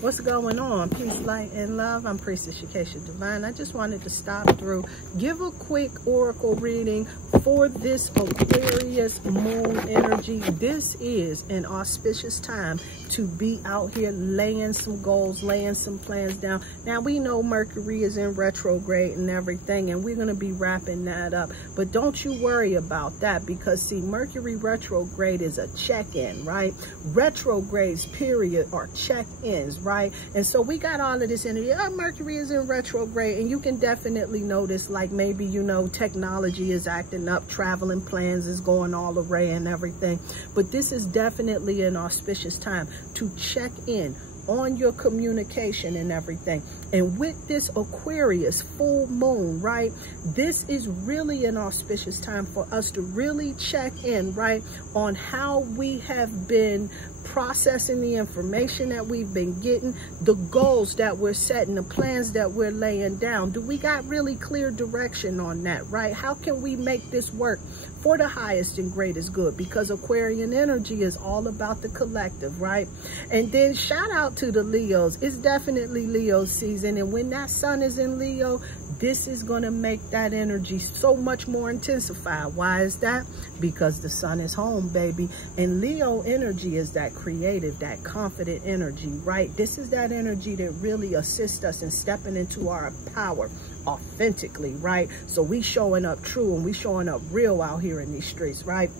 What's going on? Peace, light, and love. I'm Priestess Shakesha Divine. I just wanted to stop through, give a quick oracle reading for this Aquarius moon energy. This is an auspicious time to be out here laying some goals, laying some plans down. Now, we know Mercury is in retrograde and everything, and we're going to be wrapping that up. But don't you worry about that, because, see, Mercury retrograde is a check-in, right? Retrogrades, period, are check-ins, right? And so we got all of this energy. Oh, Mercury is in retrograde, and you can definitely notice, like, maybe, you know, technology is acting up, traveling plans is going all array and everything. But this is definitely an auspicious time to check in on your communication and everything. And with this Aquarius full moon, right, this is really an auspicious time for us to really check in, right, on how we have been processing the information that we've been getting, the goals that we're setting, the plans that we're laying down. Do we got really clear direction on that, right? How can we make this work for the highest and greatest good? Because Aquarian energy is all about the collective, right? And then shout out to the Leos. It's definitely Leo season, and when that sun is in Leo, this is going to make that energy so much more intensified. Why is that? Because the sun is home, baby. And Leo energy is that creative, that confident energy, right? This is that energy that really assists us in stepping into our power authentically, right? So we showing up true and we showing up real out here in these streets, right?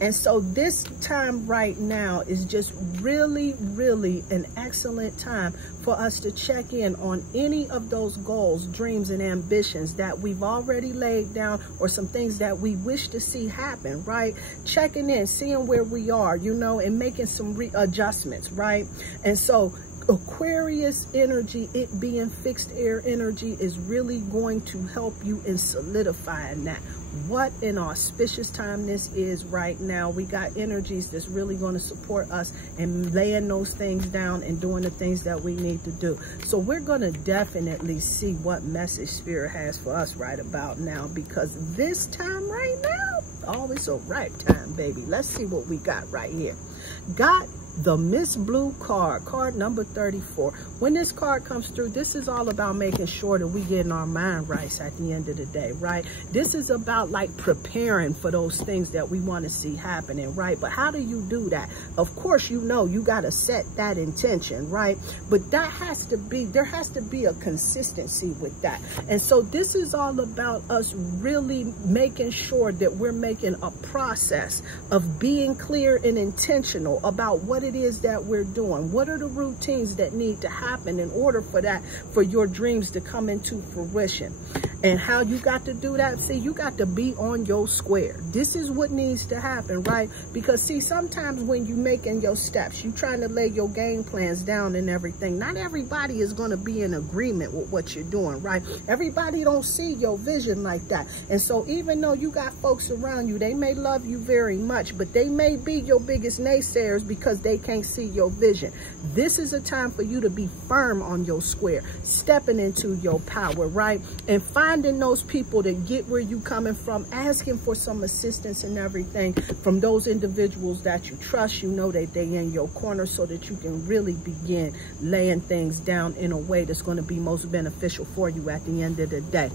And so this time right now is just really, really an excellent time for us to check in on any of those goals, dreams, and ambitions that we've already laid down, or some things that we wish to see happen, right? Checking in, seeing where we are, you know, and making some readjustments, right? And so Aquarius energy, it being fixed air energy, is really going to help you in solidifying that. What an auspicious time this is right now. We got energies that's really going to support us in laying those things down and doing the things that we need to do. So we're going to definitely see what message Spirit has for us right about now, because this time right now, always a right time, baby. Let's see what we got right here. Got the Miss Blue card, card number 34. When this card comes through, this is all about making sure that we getting our mind right at the end of the day, right? This is about like preparing for those things that we want to see happening, right? But how do you do that? Of course, you know, you got to set that intention, right? But that has to be, there has to be a consistency with that. And so this is all about us really making sure that we're making a process of being clear and intentional about what it is that we're doing. What are the routines that need to happen in order for that, for your dreams to come into fruition? And how you got to do that? See, you got to be on your square. This is what needs to happen, right? Because, see, sometimes when you making your steps, you trying to lay your game plans down and everything, not everybody is going to be in agreement with what you're doing, right? Everybody don't see your vision like that. And so even though you got folks around you, they may love you very much, but they may be your biggest naysayers because they can't see your vision. This is a time for you to be firm on your square, stepping into your power, right? And finding those people that get where you coming from, asking for some assistance and everything from those individuals that you trust, you know that they in your corner, so that you can really begin laying things down in a way that's going to be most beneficial for you at the end of the day.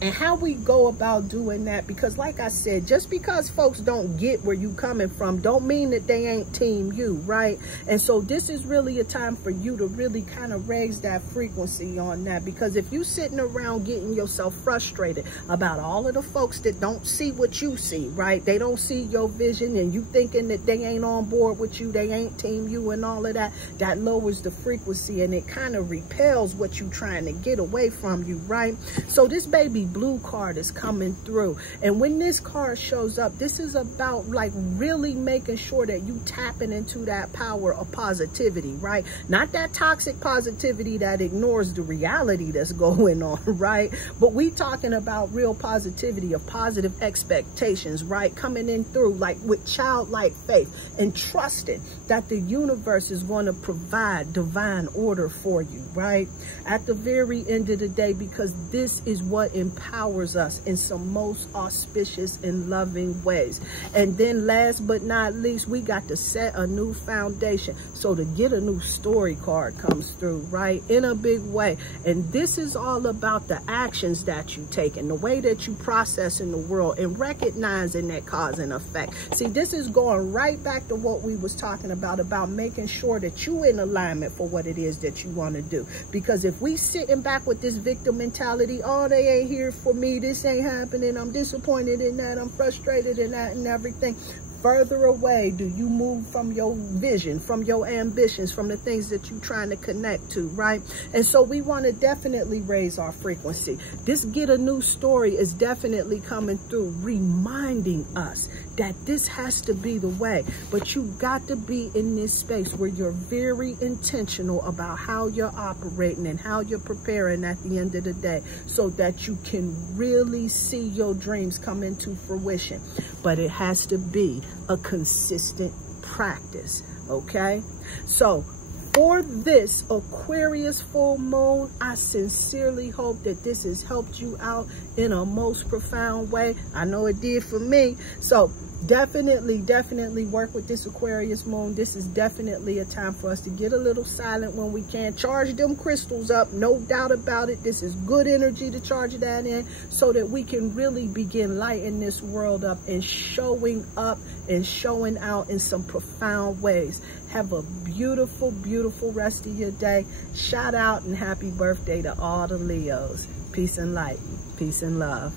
And how we go about doing that, because like I said, just because folks don't get where you coming from don't mean that they ain't team you, right? And so this is really a time for you to really kind of raise that frequency on that, because if you sitting around getting yourself frustrated about all of the folks that don't see what you see, right? They don't see your vision, and you thinking that they ain't on board with you, they ain't team you and all of that, that lowers the frequency, and it kind of repels what you trying to get away from you, right? So this baby blue card is coming through, and when this card shows up, this is about like really making sure that you tapping into that power of positivity, right? Not that toxic positivity that ignores the reality that's going on, right? But we talking about real positivity of positive expectations, right? Coming in through like with childlike faith and trusting that the universe is going to provide divine order for you, right? At the very end of the day, because this is what empowers empowers us in some most auspicious and loving ways. And then last but not least, we got to set a new foundation. So to get a new story card comes through, right, in a big way. And this is all about the actions that you take and the way that you process in the world and recognizing that cause and effect. See, this is going right back to what we was talking about making sure that you in alignment for what it is that you want to do. Because if we sitting back with this victim mentality, oh, they ain't here for me, this ain't happening, I'm disappointed in that, I'm frustrated in that and everything, further away do you move from your vision, from your ambitions, from the things that you're trying to connect to, right? And so we want to definitely raise our frequency. This get a new story is definitely coming through, reminding us that this has to be the way. But you've got to be in this space where you're very intentional about how you're operating and how you're preparing at the end of the day, so that you can really see your dreams come into fruition. But it has to be a consistent practice, okay? So for this Aquarius full moon, I sincerely hope that this has helped you out in a most profound way. I know it did for me. So definitely work with this Aquarius moon. This is definitely a time for us to get a little silent when we can. Charge them crystals up, no doubt about it. This is good energy to charge that in, so that we can really begin lighting this world up and showing up and showing out in some profound ways. Have a beautiful, beautiful rest of your day. Shout out and happy birthday to all the Leos. Peace and light. Peace and love.